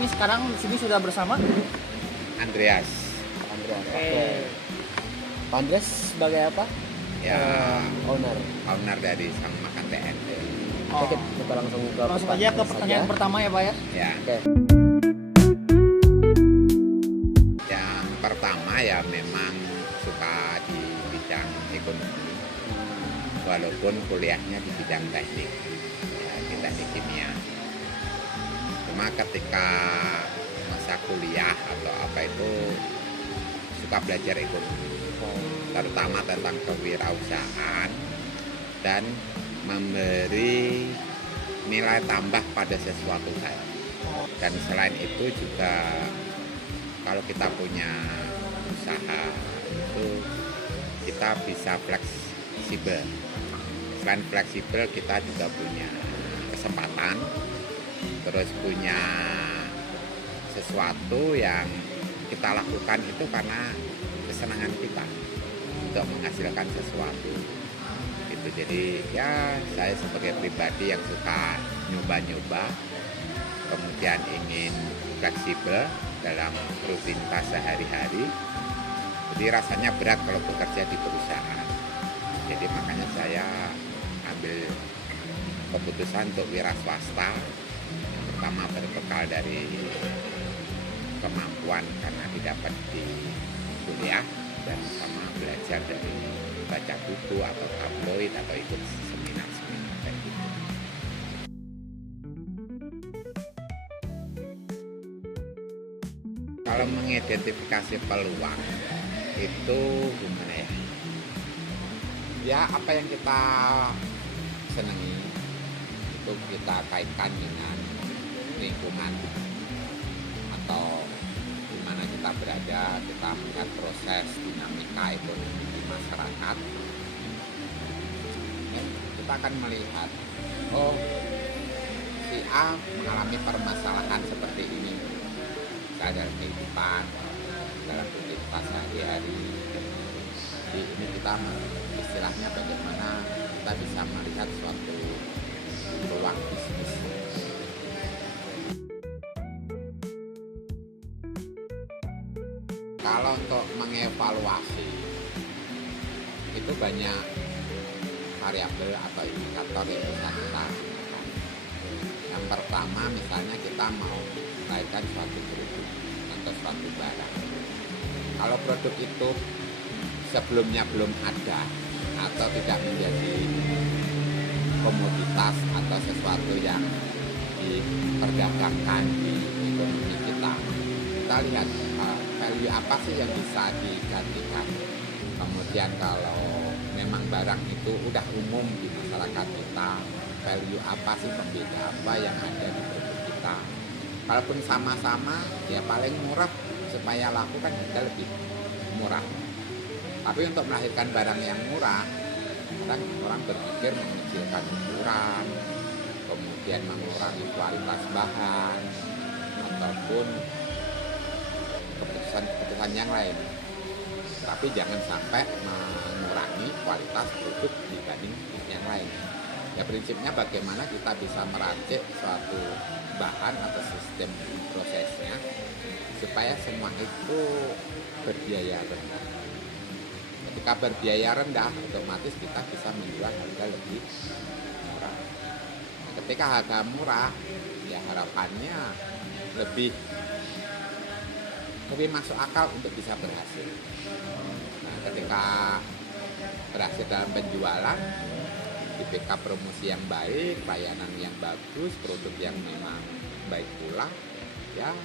kami sekarang di sini sudah bersama Andreas. Pak Andreas sebagai apa? Ya, Owner. dari Sang Makan TNT. Oke, kita langsung ke langsung aja ke pertanyaan pertama ya Pak ya. Ya, Oke. yang pertama ya memang suka di bidang ekonomi, walaupun kuliahnya di bidang teknik, ya, di teknik kimia. Cuma ketika masa kuliah atau apa itu suka belajar ekonomi, terutama tentang kewirausahaan dan memberi nilai tambah pada sesuatu hal. Dan selain itu juga kalau kita punya usaha itu kita bisa fleksibel. Selain fleksibel kita juga punya kesempatan, terus punya sesuatu yang kita lakukan itu karena kesenangan kita untuk menghasilkan sesuatu itu. Jadi ya saya sebagai pribadi yang suka nyoba-nyoba, kemudian ingin fleksibel dalam rutinitas sehari-hari. Jadi rasanya berat kalau bekerja di perusahaan. Jadi makanya saya ambil keputusan untuk wira swasta. Yang pertama berbekal dari kemampuan karena didapat di kuliah, dan sama belajar dari baca buku atau tabloid atau ikut seminar-seminar kayak gitu. Kalau mengidentifikasi peluang itu gimana ya? Ya apa yang kita senangi itu kita kaitkan dengan lingkungan atau di mana kita berada, kita melihat proses dinamika ekonomi di masyarakat. Ya, kita akan melihat, oh si A mengalami permasalahan seperti ini dalam kehidupan, dalam aktivitas sehari-hari. Jadi ini kita istilahnya bagaimana kita bisa melihat suatu peluang bisnis. Kalau untuk mengevaluasi itu banyak variabel atau indikator yang bisa kita gunakan. Yang pertama misalnya kita mau menaikkan suatu produk atau suatu barang. Kalau produk itu sebelumnya belum ada atau tidak menjadi komoditas atau sesuatu yang diperdagangkan di ekonomi kita lihat value apa sih yang bisa digantikan. Kemudian kalau memang barang itu udah umum di masyarakat kita, value apa sih, pembeda apa yang ada di produk kita. Kalaupun sama-sama ya paling murah, supaya laku kan kita lebih murah. Tapi untuk melahirkan barang yang murah, kadang orang berpikir mengecilkan ukuran, kemudian mengurangi kualitas bahan, ataupun keputusan yang lain. Tapi jangan sampai mengurangi kualitas produk dibanding yang lain. Ya prinsipnya bagaimana kita bisa meracik suatu bahan atau sistem prosesnya supaya semua itu berbiaya rendah. Ketika berbiaya rendah, otomatis kita bisa menjual harga lebih murah. Nah, ketika harga murah, ya harapannya lebih masuk akal untuk bisa berhasil. Nah, ketika berhasil dalam penjualan, DPK promosi yang baik, layanan yang bagus, produk yang memang baik pula, ya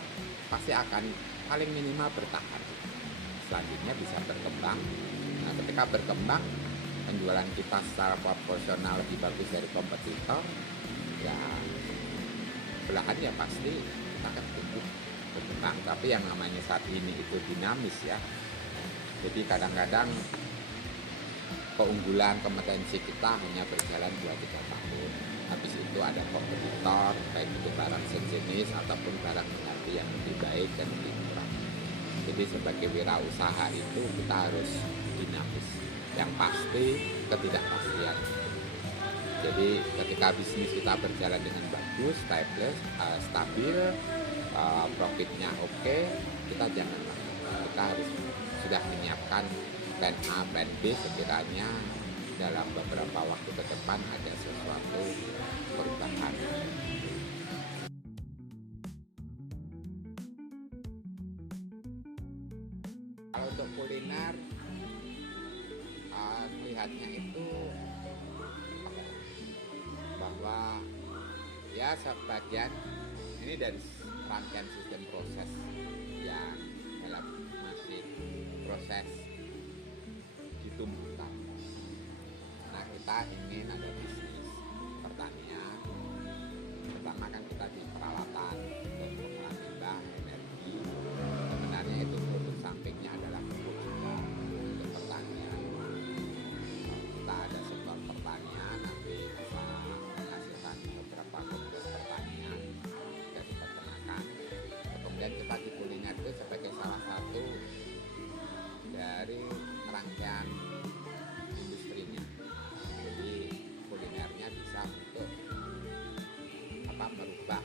pasti akan paling minimal bertahan. Selanjutnya bisa berkembang. Nah, ketika berkembang, penjualan kita secara proporsional lebih bagus dari kompetitor, ya belahan ya pasti kita akan tumbuh berkembang. Tapi yang namanya saat ini itu dinamis ya. Jadi kadang-kadang keunggulan kompetensi kita hanya berjalan 2-3 tahun. Habis itu ada kompetitor, baik itu barang sejenis ataupun barang mengganti yang lebih baik dan lebih murah. Jadi sebagai wirausaha itu kita harus dinamis. Yang pasti ketidakpastian. Jadi ketika bisnis kita berjalan dengan bagus, stabil, profitnya oke, kita jangan lama. Kita harus sudah menyiapkan plan A, plan B sekiranya dalam beberapa waktu ke depan ada sesuatu perubahan. Kalau untuk kuliner, melihatnya itu bahwa ya sebagian ini dari rangkaian sistem proses yang dalam masih proses ditumbuhkan. Nah, kita ingin ada bisnis pertanian. Pertama kan kita di peralatan untuk mengolah limbah, energi. Sebenarnya itu produk sampingnya adalah pupuk juga untuk pertanian. Kita ada sektor pertanian, nanti bisa menghasilkan beberapa komoditas pertanian dari peternakan. Kemudian kita di kuliner itu sebagai salah satu dari rangkaian industrinya. Jadi kulinernya bisa untuk merubah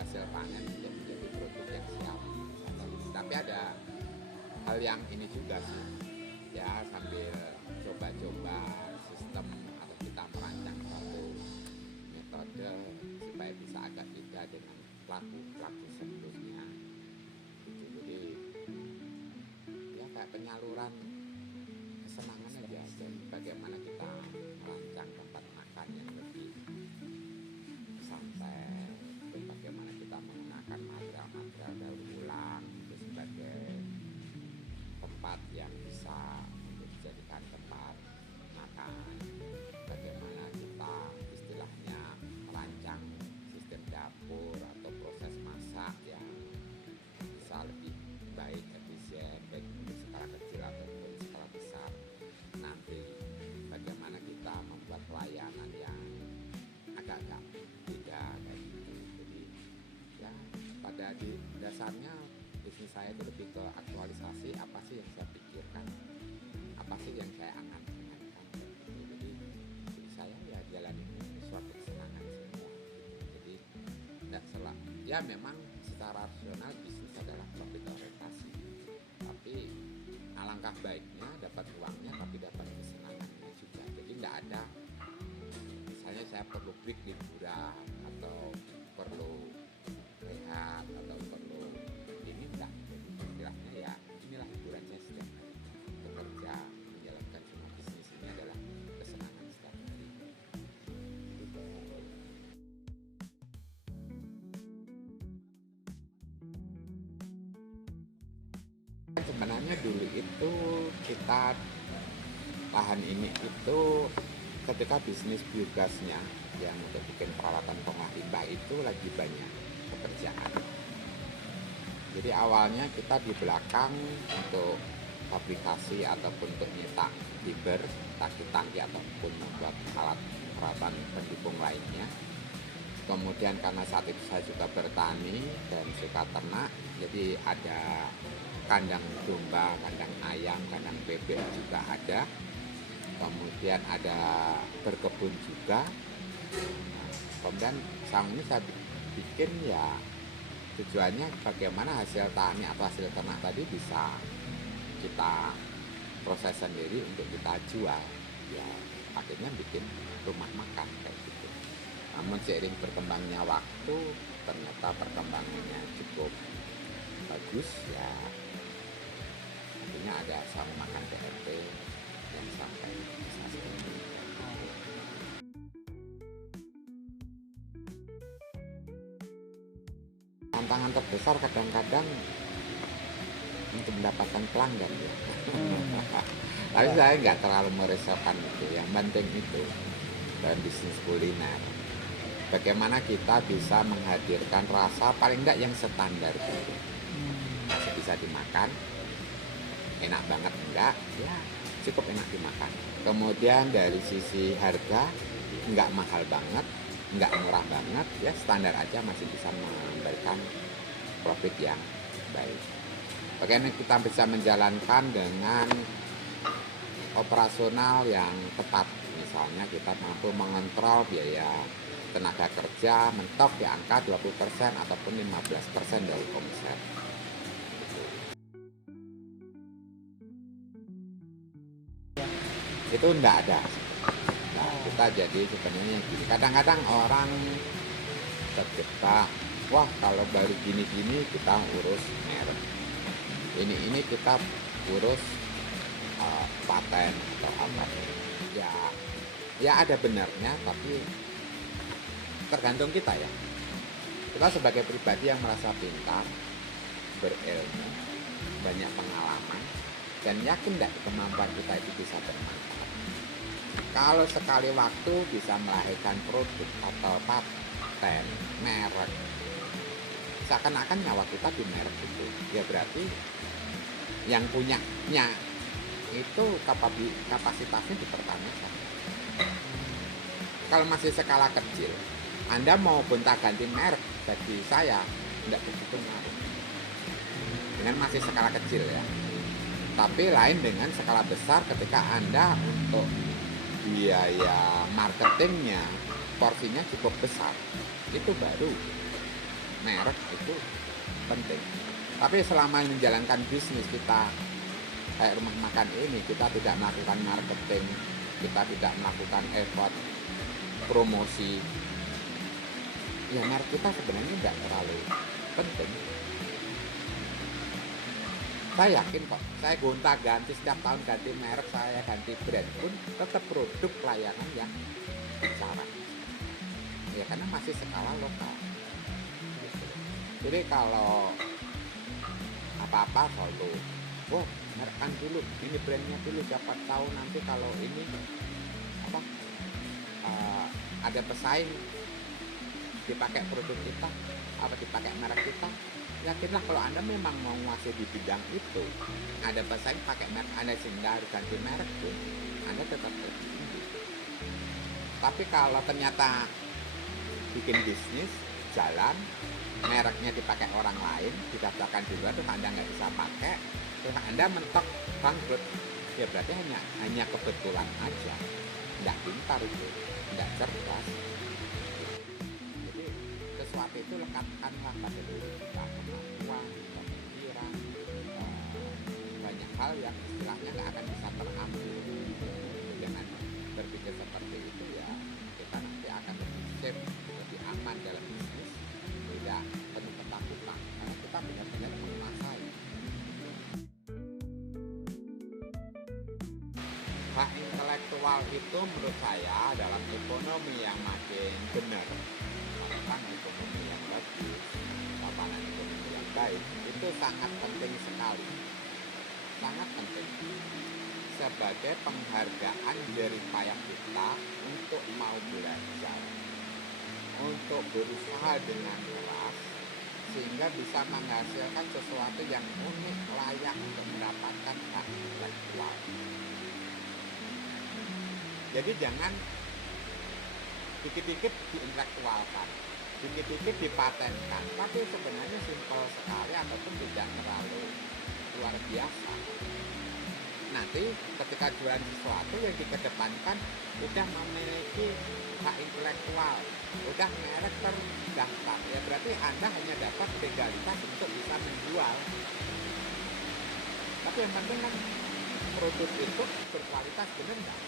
hasil panen menjadi produk yang siap. Tapi ada hal yang ini juga sih, ya sambil coba-coba sistem atau kita merancang suatu metode supaya bisa agak beda dengan pelaku sebelumnya. Jadi ya kayak penyaluran kesenangan aja, dan bagaimana kita merancang tempat makan yang lebih santai, dan bagaimana kita menggunakan material daur ulang itu sebagai tempat yang bisa dijadikan tempat makan. Bagaimana kita istilahnya merancang sistem dapur atau proses masak yang bisa lebih baik, efisien, baik untuk skala kecil ataupun skala besar. Nanti bagaimana kita membuat pelayanan yang agak-agak beda kayak gitu. Jadi ya pada dasarnya bisnis saya itu lebih ke aktualisasi apa sih yang saya pikirkan, apa sih yang saya angan-angankan gitu. Jadi saya ya jalanin ini suatu kesenangan semua gitu. Jadi tidak salah ya, memang secara rasional bisnis adalah profit orientasi, tapi alangkah baiknya dapat uangnya tapi dapat kesenangannya juga. Jadi tidak ada misalnya saya perlu break liburan atau perlu rehat atau perlu ini, enggak. Jadi istilahnya ya inilah hiburan saya setiap hari. Bekerja menjalankan semua bisnis ini adalah kesenangan setiap hari. Sebenarnya dulu itu kita lahan ini itu ketika bisnis biogasnya yang untuk bikin peralatan pengolah limbah itu lagi banyak pekerjaan. Jadi awalnya kita di belakang untuk fabrikasi ataupun untuk nyetak fiber, tangki-tangki ataupun membuat alat peralatan pendukung lainnya. Kemudian karena saat itu saya juga bertani dan suka ternak, jadi ada kandang domba, kandang ayam, kandang bebek juga ada. Kemudian ada berkebun juga. Nah, kemudian sang ini saya bikin ya tujuannya bagaimana hasil tani atau hasil ternak tadi bisa kita proses sendiri untuk kita jual. Ya akhirnya bikin rumah makan kayak gitu. Namun seiring berkembangnya waktu ternyata perkembangannya cukup bagus ya. Akhirnya ada sama makan PRT yang sampai saat ini. Tantangan terbesar kadang-kadang untuk mendapatkan pelanggan ya. Tapi saya nggak terlalu merisaukan itu. Yang penting itu dalam bisnis kuliner, bagaimana kita bisa menghadirkan rasa paling enggak yang standar gitu. Masih bisa dimakan, enak banget enggak? Ya cukup enak dimakan. Kemudian dari sisi harga enggak mahal banget, enggak murah banget, ya standar aja masih bisa memberikan profit yang baik. Bagaimana kita bisa menjalankan dengan operasional yang tepat, misalnya kita mampu mengontrol biaya tenaga kerja mentok di angka 20% ataupun 15% dari omset. Itu enggak ada. Nah, kita jadi sebenarnya gini. Kadang-kadang orang terjebak, wah kalau baru gini-gini kita urus merek. Ini kita urus paten atau apa. Ya ada benarnya, tapi tergantung kita ya. Kita sebagai pribadi yang merasa pintar, berilmu, banyak pengalaman, dan yakin tidak kemampuan kita itu bisa bermanfaat. Kalau sekali waktu bisa melahirkan produk atau paten, merek, seakan-akan nyawa kita di merek itu, ya berarti yang punyanya itu kapasitasnya dipertanyakan. Kalau masih skala kecil, Anda mau gonta-ganti merek, bagi saya tidak begitu ngaruh. Dengan masih skala kecil ya. Tapi lain dengan skala besar ketika Anda untuk biaya marketingnya, porsinya cukup besar. Itu baru merek itu penting. Tapi selama menjalankan bisnis kita kayak rumah makan ini, kita tidak melakukan marketing, kita tidak melakukan effort promosi, ya merek kita sebenarnya tidak terlalu penting. Saya yakin kok, saya gonta-ganti setiap tahun ganti merek, saya ganti brand pun tetap produk layanan yang bicara. Ya karena masih skala lokal. Jadi kalau apa-apa selalu, wah merekkan dulu, ini brandnya dulu, siapa tahu nanti kalau ini apa ada pesaing dipakai produk kita, apa dipakai merek kita. Yakinlah kalau Anda memang mau menguasai di bidang itu, ada pesaing pakai merek Anda sehingga harus ganti merek pun, Anda tetap tinggi. Tapi kalau ternyata bikin bisnis jalan, mereknya dipakai orang lain, didaftarkan di luar, terus Anda nggak bisa pakai, terus Anda mentok bangkrut, ya berarti hanya kebetulan aja, nggak pintar itu, nggak cerdas. Jadi sesuatu itu lekatkanlah pada diri kita, kemampuan, pemikiran, banyak hal yang istilahnya nggak akan bisa terambil. Dengan berpikir seperti itu ya kita nanti akan lebih safe, lebih aman dalam bisnis, tidak penuh ketakutan karena kita benar-benar menguasai. Hak intelektual itu menurut saya dalam ekonomi yang makin benar, tentang ekonomi yang bagus, tatanan ekonomi yang baik, itu sangat penting sekali, sangat penting sebagai penghargaan dari payah kita untuk mau belajar, untuk berusaha dengan keras sehingga bisa menghasilkan sesuatu yang unik, layak untuk mendapatkan hak intelektual. Jadi jangan dikit-dikit diintelektualkan, dikit-dikit dipatenkan, tapi sebenarnya simpel sekali ataupun tidak terlalu luar biasa. Nanti ketika jualan sesuatu yang dikedepankan udah memiliki hak intelektual, udah merek terdaftar, ya berarti Anda hanya dapat legalitas untuk bisa menjual. Tapi yang penting kan produk itu berkualitas, benar enggak?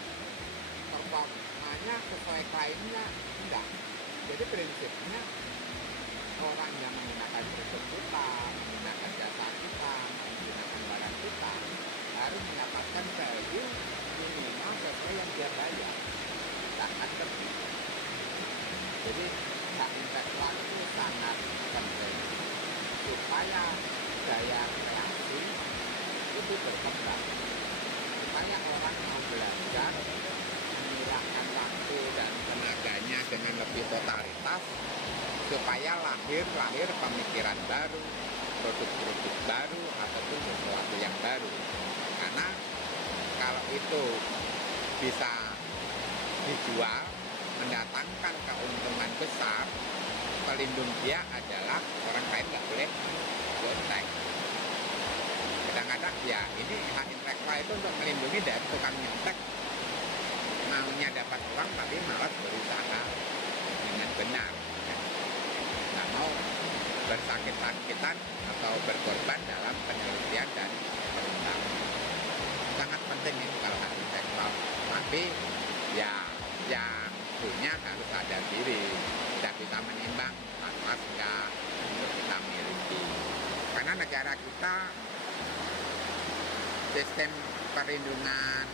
Performanya sesuai klaimnya enggak. Jadi prinsipnya orang yang menggunakan produk kita, menggunakan jasa kita, menggunakan barang kita harus mendapatkan value minimal sesuai yang dia bayar, bahkan lebih. Jadi hak intelektual itu sangat penting supaya daya kreasi itu berkembang, supaya orang mau belajar menyerahkan waktu dan tenaganya dengan lebih totalitas, supaya lahir pemikiran baru, produk-produk baru ataupun sesuatu yang baru. Karena kalau itu bisa dijual, mendatangkan keuntungan besar, pelindung dia adalah orang lain nggak boleh gontek. Kadang-kadang ya ini hak intelektual itu untuk melindungi dari tukang nyontek, maunya dapat uang tapi malas berusaha. dengan benar. Nggak mau bersakit-sakitan atau berkorban dalam penelitian dan pengembangan. Sangat penting itu kalau arsitektur. Tapi ya yang punya harus sadar diri, tidak bisa menimbang naskah untuk kita miliki. Karena negara kita sistem perlindungan,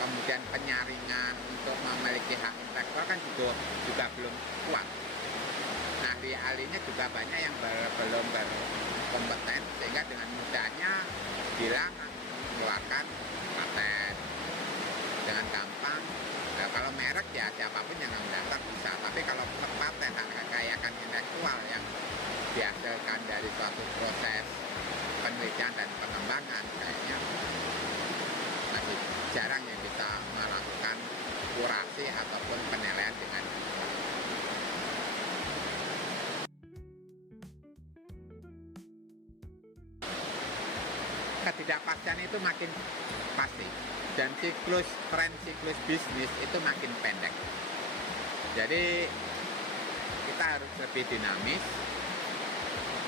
kemudian penyaringan untuk memiliki hak intelektual kan juga belum kuat. Ahli-ahlinya juga banyak yang belum berkompeten, sehingga dengan mudahnya bilang mengeluarkan paten dengan gampang. Nah, kalau merek ya siapapun yang mendaftar bisa, tapi kalau paten kekayaan intelektual yang dihasilkan dari suatu proses penelitian dan pengembangan kayaknya masih jarang yang bisa melakukan kurasi ataupun penilaian dengan ketidakpastian itu makin pasti, dan tren siklus bisnis itu makin pendek. Jadi kita harus lebih dinamis.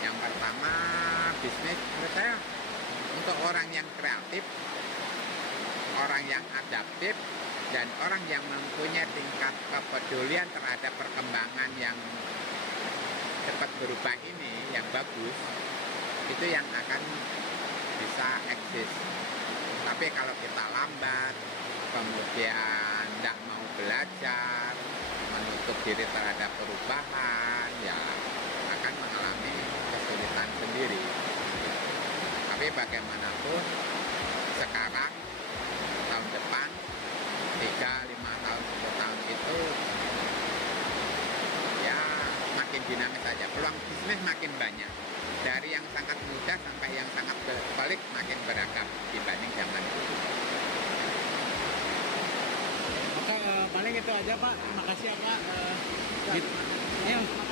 Yang pertama, bisnis menurut saya untuk orang yang kreatif, orang yang adaptif, dan orang yang mempunyai tingkat kepedulian terhadap perkembangan yang cepat berubah ini, yang bagus, itu yang akan bisa eksis. Tapi kalau kita lambat, kemudian tidak mau belajar, menutup diri terhadap perubahan, ya akan mengalami kesulitan sendiri. Tapi bagaimanapun, sekarang, tahun depan, 3, 5 tahun, 10 tahun itu ya makin dinamis saja. Peluang bisnis makin banyak. Dari yang sangat mudah sampai yang sangat pelik makin beragam dibanding zaman dulu. Oke, paling itu aja Pak. Terima kasih ya Pak. Ayo.